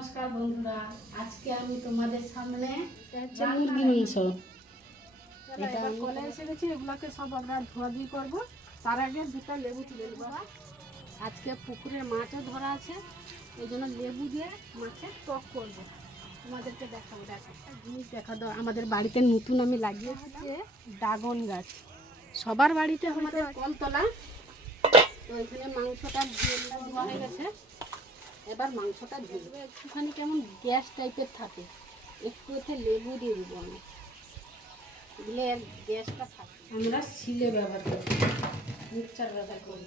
নমস্কার বন্ধুরা, আজকে আমি তোমাদের সামনে মুরগি মাংস এটা কলে এসে গেছি। এগুলোকে সব আমরা ধোয়াধুয়ি করবো। তার আগে দুটো লেবু তুলে নেবো। আজকে পুকুরের মাছও ধরা আছে, এই জন্য লেবু দিয়ে মাছের টক করবো। তোমাদেরকে দেখাবো। একটা জিনিস দেখা দাও, আমাদের বাড়িতে নতুন আমি লাগিয়েছি ড্রাগন গাছ। সবার বাড়িতে আমাদের কলতলা। তো এখানে মাংসটা ধোয়া হয়ে গেছে। এবার মাংসটা ধুবো। একটুখানি কেমন গ্যাস টাইপের থাকে, একটু এতে লেবু দিয়ে দেবো আমি, দিলে গ্যাসটা থাকে। আমরা শিলে ব্যবহার করি, মিক্সচার ব্যবহার করি।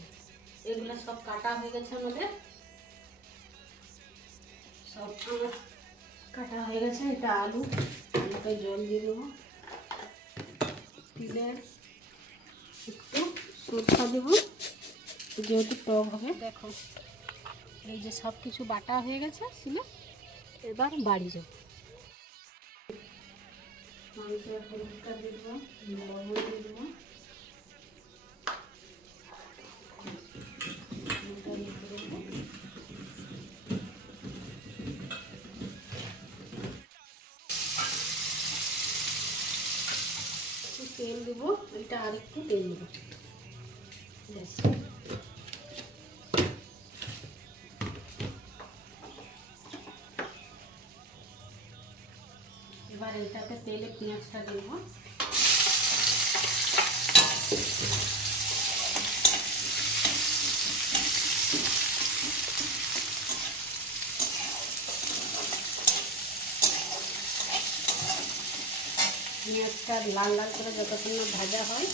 এগুলো সব কাটা হয়ে গেছে আমাদের, সব আমার কাটা হয়ে গেছে। এটা আলুটা জল দিয়ে দেবো, তিলের একটু সরষা দেবো যেহেতু টক হবে। দেখো এই যে সব কিছু বাটা হয়ে গেছে ছিল, এবার বাড়ি যাব। মাংসের হলুদটা দিয়ে দেবো, লবণ দিয়ে দেবো, একটু তেল দেবো, এটা আর একটু তেল দেবো। ব্যাস, এবার এটাতে তেলে পেঁয়াজটা দেবো। পেঁয়াজটা লাল লাল করে যতক্ষণ না ভাজা হয়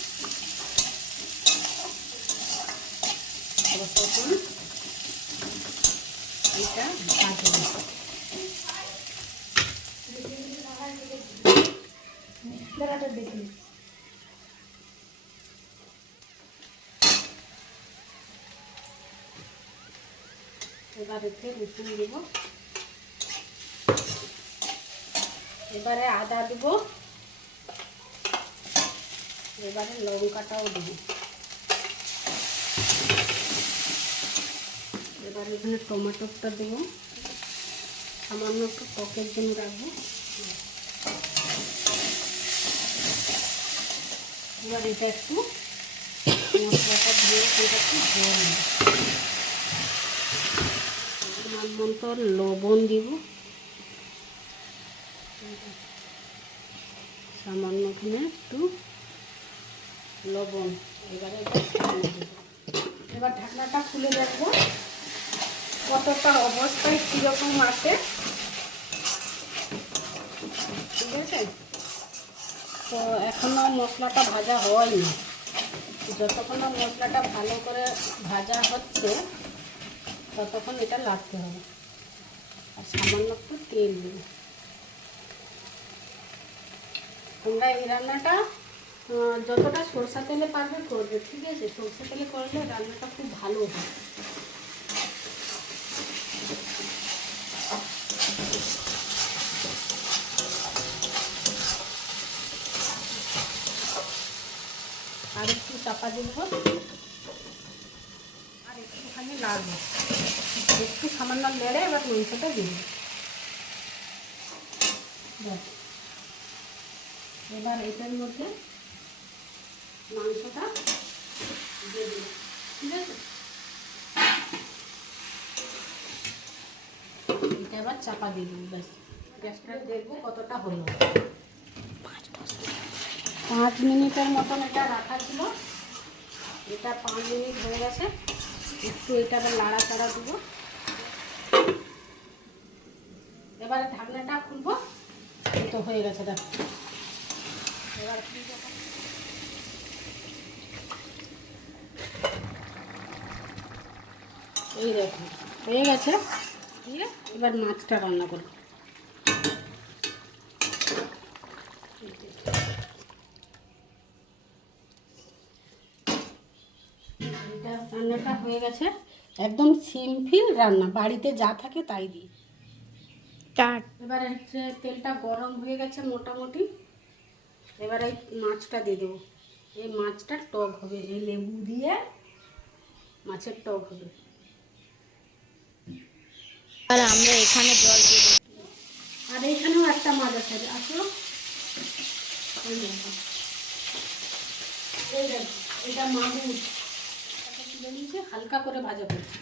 ততক্ষণ এটা ভাজবো। দেখি এবার এতে রসুন দেব, এবারে আদা দেব, এবারে লঙ্কাটাও দেব। এবারে এখানে টমেটোটা দেব, সামান্য একটু টকের জন্য রাখবো। এবার এটা একটু মশলাটা দিয়ে এটা একটু জল মতো লবণ দিব, সামান্য এখানে একটু লবণ। এবারে এবার ঢাকনাটা খুলে দেখবো কতটা অবস্থায় কীরকম আছে। ঠিক আছে, তো এখনও মশলাটা ভাজা হয়নি। যতক্ষণ না মশলাটা ভালো করে ভাজা হচ্ছে ততক্ষণ এটা লাগতে হবে। আর সামান্য একটু তেল দেব। তোমরা এই রান্নাটা যতটা সরষা তেলে পারবে করবে, ঠিক আছে? সরষা তেলে করলে রান্নাটা খুব ভালো হয়। আর একটু চাপা দিব, আর একটুখানি লাগবে, একটু সামান্য নেড়ে এবার মাংসটা দিব। এবার এটার মধ্যে মাংসটা দিয়ে দেব, ঠিক আছে? এটা এবার চাপা দিয়ে দেবো। ব্যাস, গ্যাসটা দেখবো কতটা হলো। 5 মিনিটের মতন এটা রাখা ছিল, এটা 5 মিনিট হয়ে গেছে। একটু এটা আবার নাড়াচাড়া দেবো। এবারে ঢাকনাটা খুলবো, এই তো হয়ে গেছে। দেখ এবার এই দেখো হয়ে গেছে। দিয়ে এবার মাছটা রান্না করবো। রান্নাটা হয়ে গেছে, একদম সিম্পল রান্না, বাড়িতে যা থাকে তাই দিই। এবার হচ্ছে তেলটা গরম হয়ে গেছে মোটামুটি। এবার এই মাছটা দিয়ে দেবো। এই মাছটা টক হবে, এই লেবু দিয়ে মাছের টক হবে। আর আমরা এখানে জল দিয়ে দিই। আর এইখানেও একটা মাছ আছে, আসো এই দেখো, এই দেখো এটা মাগুর তুলে নিয়েছে, হালকা করে ভাজা করছি।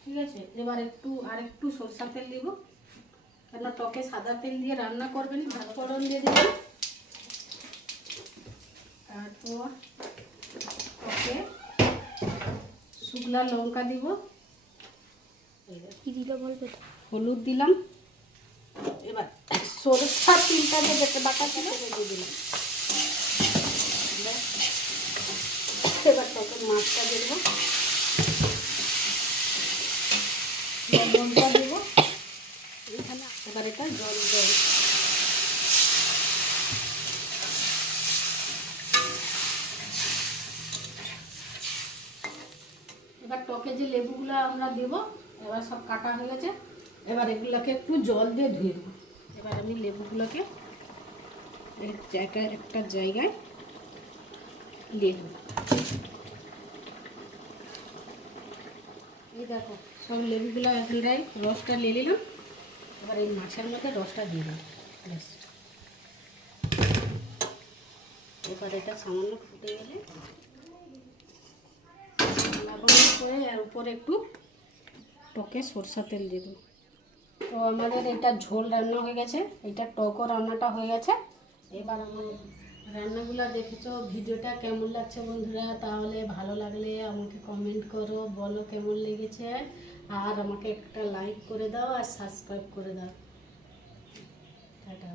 ঠিক আছে, এবার একটু সরষা তেল দিব, কেন টকে সাদা তেল দিয়ে রান্না করবেন। ভাত ফোড়ন দিয়ে দেবেন, তারপর টকে শুকনা লঙ্কা দিব, কি দিলে বলবে? হলুদ দিলাম, এবার সরষা তিলটা যেতে বাটা ছিল দিয়ে দিলাম। এবার টকে মাছটা দিয়ে দেবো, লবণটা দেবো এখানে। এবার এটা জল দেবো, এবার টকে যে লেবুগুলো আমরা দেবো, এবার সব কাটা হয়ে গেছে। এবার এগুলোকে একটু জল দিয়ে ধুয়ে দেবো। এবার আমি লেবুগুলোকে একটা জায়গায় দিয়ে দেবো। এই দেখো সব লেবুগুলো এখানটায় রসটা নিয়ে নিলাম। এবার এই মাছের মধ্যে রসটা দিয়ে দেবো, ব্যাস। এবার এটা সামান্য ফুটে গেলে লবণ করে আর উপরে একটু টকে সরষা তেল দিয়ে দেবো। তো আমাদের এটা ঝোল রান্না হয়ে গেছে, এটা টকও রান্নাটা হয়ে গেছে। এবার আমার রান্নাগুলো দেখেছো, ভিডিওটা কেমন লাগছে বন্ধুরা? তাহলে ভালো লাগলে আমাকে কমেন্ট করো, বলো কেমন লেগেছে, আর আমাকে একটা লাইক করে দাও আর সাবস্ক্রাইব করে দাও। টাটা।